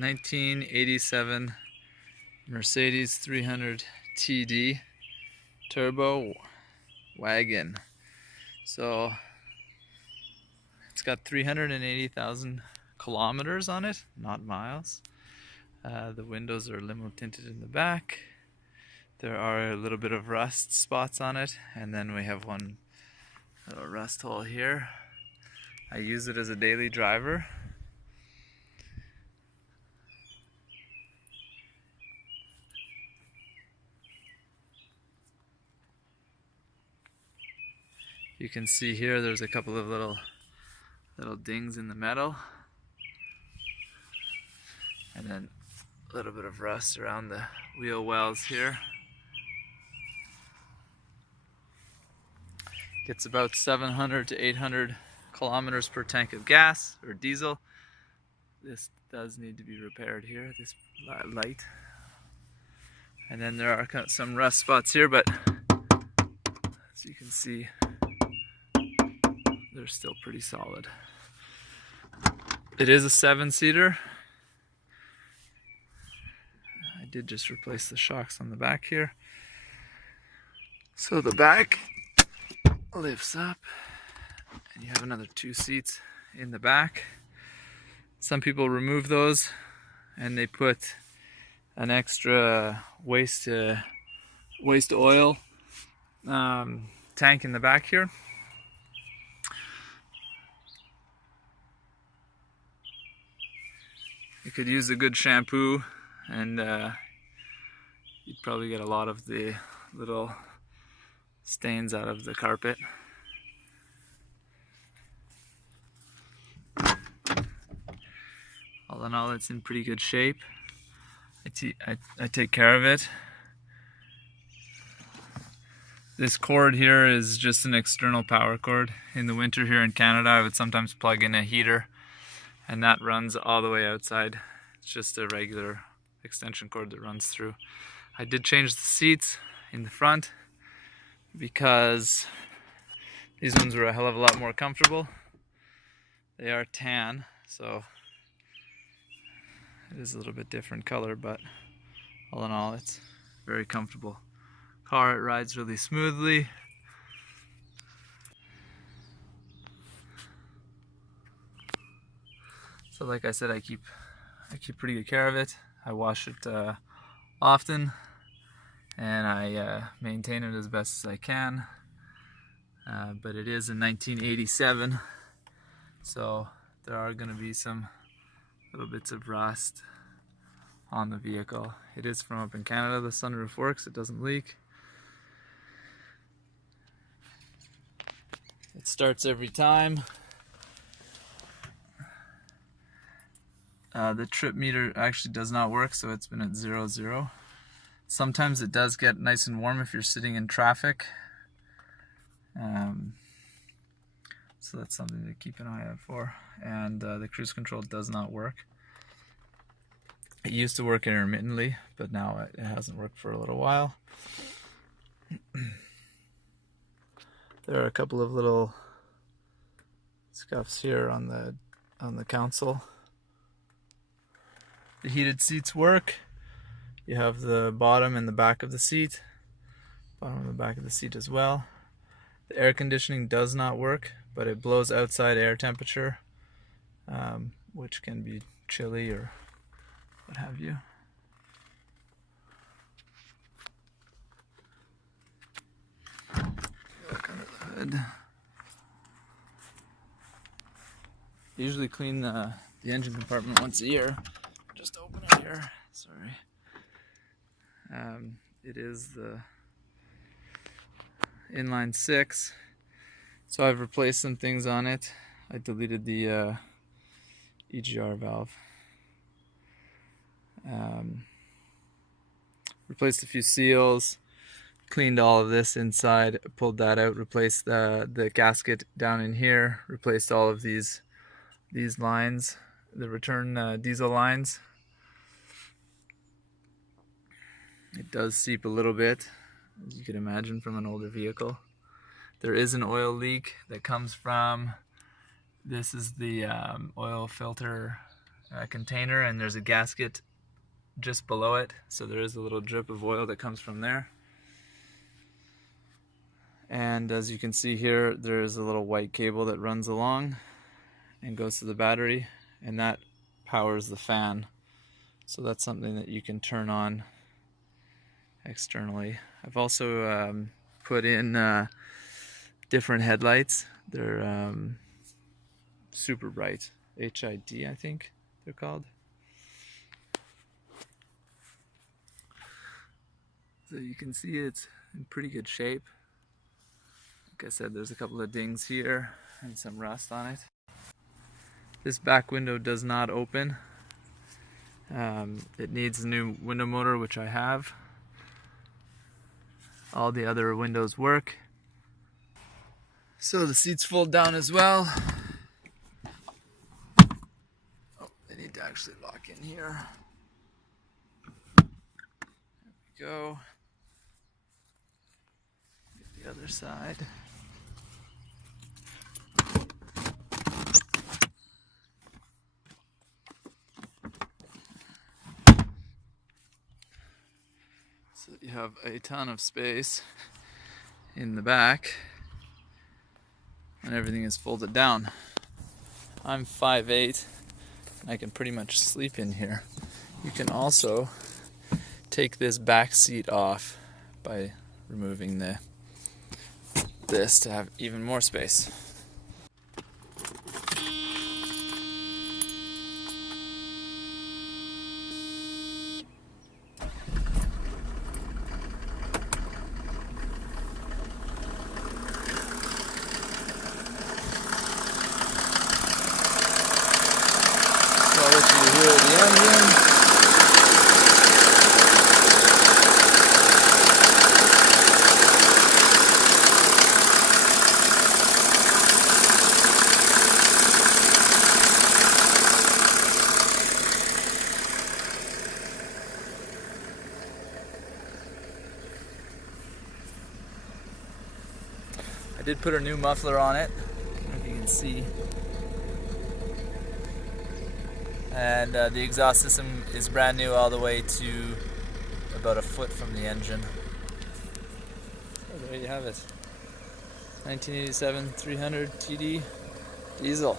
1987 Mercedes 300 TD turbo wagon. So it's got 380,000 kilometers on it, not miles. The windows are limo tinted in the back. There are a little bit of rust spots on it, and then we have one little rust hole here. I use it as a daily driver. You can see here there's a couple of little dings in the metal, and then a little bit of rust around the wheel wells here. Gets about 700 to 800 kilometers per tank of gas or diesel. This does need to be repaired here, this light. And then there are some rust spots here, but as you can see, they're still pretty solid. It is a 7-seater. I did just replace the shocks on the back here. So the back lifts up, and you have another 2 seats in the back. Some people remove those and they put an extra waste oil tank in the back here. You could use a good shampoo, and you'd probably get a lot of the little stains out of the carpet. All in all, it's in pretty good shape. I take care of it. This cord here is just an external power cord. In the winter here in Canada, I would sometimes plug in a heater, and that runs all the way outside. It's just a regular extension cord that runs through. I did change the seats in the front because these ones were a hell of a lot more comfortable. They are tan, so it is a little bit different color, but all in all, it's very comfortable car. It rides really smoothly. So like I said, I keep pretty good care of it. I wash it often, and I maintain it as best as I can. But it is a 1987, so there are going to be some little bits of rust on the vehicle. It is from up in Canada. The sunroof works, it doesn't leak. It starts every time. The trip meter actually does not work, so it's been at 0, 0. Sometimes it does get nice and warm if you're sitting in traffic. So that's something to keep an eye out for. And the cruise control does not work. It used to work intermittently, but now it hasn't worked for a little while. There are a couple of little scuffs here on the console. The heated seats work. You have the bottom and the back of the seat. Bottom and the back of the seat as well. The air conditioning does not work, but it blows outside air temperature, which can be chilly or what have you. Look under the hood. I usually clean the engine compartment once a year. Just open it here. Sorry. It is the inline 6, so I've replaced some things on it. I deleted the EGR valve. Replaced a few seals, cleaned all of this inside, pulled that out, replaced the gasket down in here, replaced all of these lines, the return diesel lines. It does seep a little bit, as you can imagine from an older vehicle. There is an oil leak that comes from, this is the oil filter container, and there's a gasket just below it, so there is a little drip of oil that comes from there. And as you can see here, there is a little white cable that runs along and goes to the battery, and that powers the fan. So that's something that you can turn on externally. I've also put in different headlights. They're super bright, HID I think they're called. So you can see it's in pretty good shape. Like I said, there's a couple of dings here and some rust on it. This back window does not open. It needs a new window motor, which I have. All the other windows work. So the seats fold down as well. Oh, they need to actually lock in here. There we go. Get the other side. So you have a ton of space in the back, and everything is folded down. I'm 5'8", I can pretty much sleep in here. You can also take this back seat off by removing this to have even more space. I'll let you hear the engine. I did put a new muffler on it, I don't know if you can see. And the exhaust system is brand new all the way to about a foot from the engine. So there you have it. 1987 300 TD diesel.